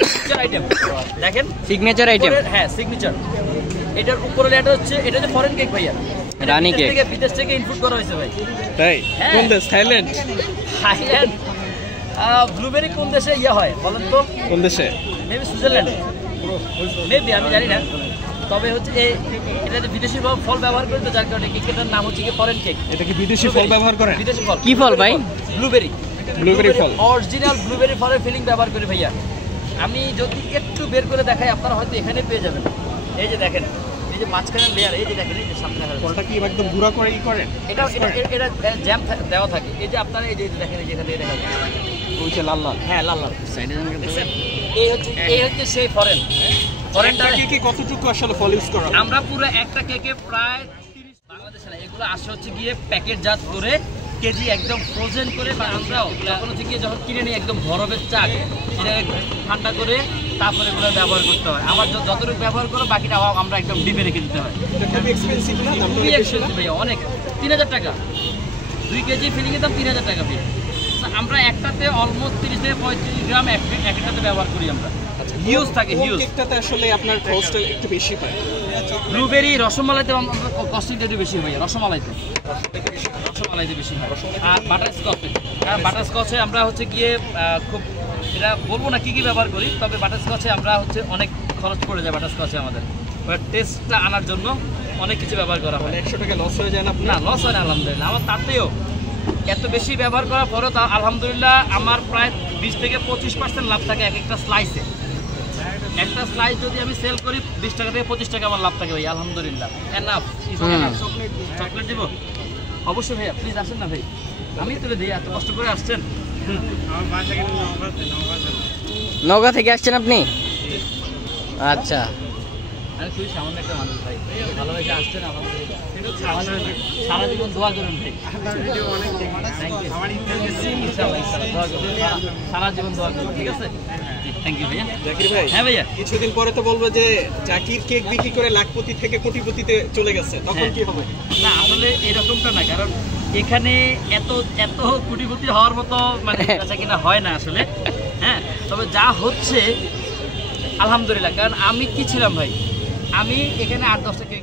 Signature item দেখেন, signature item. হ্যাঁ signature. এটার উপরে লেটা হচ্ছে, এটা হচ্ছে ফরেন কেক ভাইয়া, রানী কেক, বিদেশ থেকে ইনপুট করা হয়েছে ভাই। তাই? কোন দেশ? থাইল্যান্ড? থাইল্যান্ড, ব্লুবেরি কোন দেশে ইয়ে হয় বলেন তো? কোন দেশে? মেবি সুইজারল্যান্ড, মেবি, আমি জানি না। তবে হচ্ছে এটা বিদেশি ফল ব্যবহার করে, তো যার কারণে কেকটার নাম হচ্ছে কি ফরেন কেক। এটা কি বিদেশি ফল ব্যবহার করেন? বিদেশি ফল। কি ফল ভাই? ব্লুবেরি। ব্লুবেরি ফল, অরিজিনাল ব্লুবেরি ফলের ফিলিং ব্যবহার করে ভাইয়া। আমি যদি একটু বের করে দেখাই, আপনারা হয়তো এখানে পেয়ে যাবেন। এই যে দেখেন, এই যে মাঝখানের লেয়ার, এই যে দেখেন, এই যে সামনে দেখা যাচ্ছে। ফলটা কি একদম গুঁড়া করে করেন? এটা জ্যাম দেওয়া থাকে। এই যে আপনারা এই যে দেখেন, এই যে এখানে দেখা যাচ্ছে ওই যে লাল লাল। হ্যাঁ, লাল লাল সাইডে দেখছেন। এই হচ্ছে সেই ফরেন। ফরেনটা কেকে কতটুকু আসলে ফল ইউজ করা? আমরা পুরো একটা কেকে প্রায় 30 বাংলাদেশে না, এগুলো আসে হচ্ছে গিয়ে প্যাকেটজাত করে, কেজি একদম ফ্রোজেন করে, বা আমরাও যখন হচ্ছে গিয়ে যখন কিনে নিই একদম বরফের চাক, সেটাকে ঠান্ডা করে তারপরে এগুলো ব্যবহার করতে হয়। আমার যতটুকু ব্যবহার করো, বাকিটা আমরা একদম ডিপে রেখে দিতে হয়। খুবই এক্সপেন্সিভ না? খুবই এক্সপেন্সিভ ভাইয়া, অনেক। 3000 টাকা 2 কেজি ফিলিংয়ের দাম 3000 টাকা ভাইয়া। আমরা একটাতে অলমোস্ট 30 থেকে 35 গ্রাম একটাতে ব্যবহার করি আমরা। হিউজ থাকে, হিউজ। কেকটাতে আসলে আপনার কস্ট একটু বেশি হয়? ব্লুবেরি রসমালাইতে কস্টিংটা একটু বেশি হয়, রসমালাইতে বেশি হয়। আর বাটারস্কচে, কারণ বাটারস্কচে আমরা হচ্ছে গিয়ে খুব, এটা বলবো না কি কি ব্যবহার করি, তবে বাটারস্কচে আমরা হচ্ছে অনেক খরচ পড়ে যায় বাটারস্কচে আমাদের। টেস্টটা আনার জন্য অনেক কিছু ব্যবহার করা হয়। 100 টাকা লস হয়ে যায় না? না, লস হয় না আলহামদুলিল্লাহ। আমার তাতেও এত বেশি ব্যবহার করার পরেও তা আলহামদুলিল্লাহ আমার প্রায় 20 থেকে 25% লাভ থাকে এক একটা স্লাইসে। একটা স্লাইস যদি আমি সেল করি 20 টাকা থেকে 25 টাকা আমার লাভ থাকে ভাই, আলহামদুলিল্লাহ। এনাফ। চকলেট দিব অবশ্যই ভাইয়া, প্লিজ আসেন না ভাই, আমি তুলে দিই, এত কষ্ট করে আসছেন। নওগাঁ থেকে আসছেন আপনি? আচ্ছা, আমি খুবই সামান্য একটা মানুষ ভাই, ভালোবেসে আসছেন, সারা জীবন দোয়া করুন ভাই। সারা জীবন দোয়া করুন, ঠিক আছে? থ্যাংক ইউ ভাইয়া। জাকির ভাই, হ্যাঁ ভাইয়া, কিছুদিন পরে তো বলবো যে জাকির কেক বিক্রি করে লাখপতি থেকে কোটিপতিতে চলে গেছে, তখন কি হবে? না আসলে এরকমটা না, কারণ এখানে এত এত কোটিপতি হওয়ার মতো মানে বেচা কিনা হয় না আসলে। হ্যাঁ, তবে যা হচ্ছে আলহামদুলিল্লাহ। কারণ আমি কি ছিলাম ভাই, আমি এখানে 8-10টা কেক